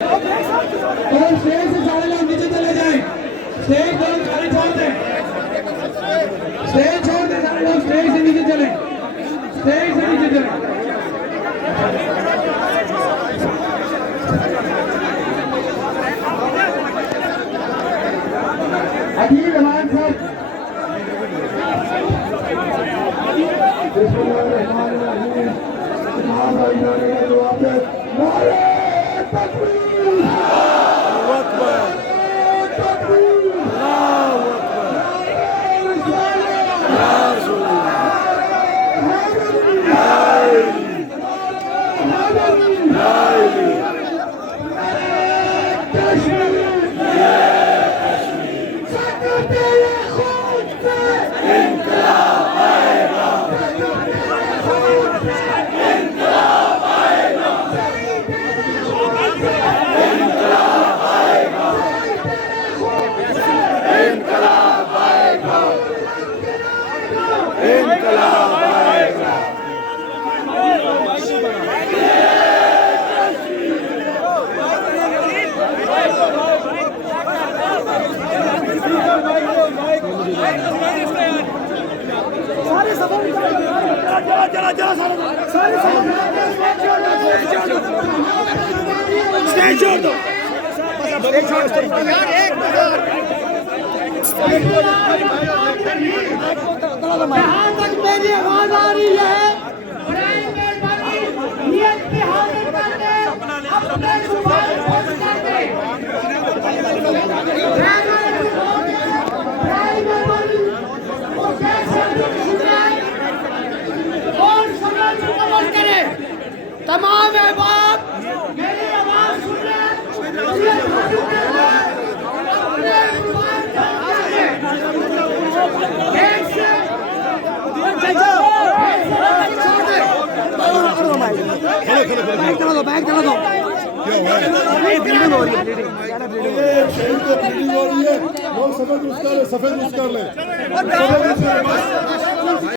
और स्टेज से सारे लोग नीचे चले जाएं। स्टेज लोग खाली छोड़ दें। स्टेज छोड़ दें सारे लोग, स्टेज से नीचे चलें। स्टेज से नीचे चलें। अखिल रहमान साहब, स्टेज छोड़ दो जहाँ तक मेरी आवाज आ रही है, नियत की हालत करके अपने जुबान खोल करके और समाज को कवर करे। तमाम अहबाब मेरी आवाज सुन रहे हैं, बैग चला दो ब्लीडिंग हो रही है, शहीद को ब्लीडिंग हो रही है, लोग सफेद उसका ले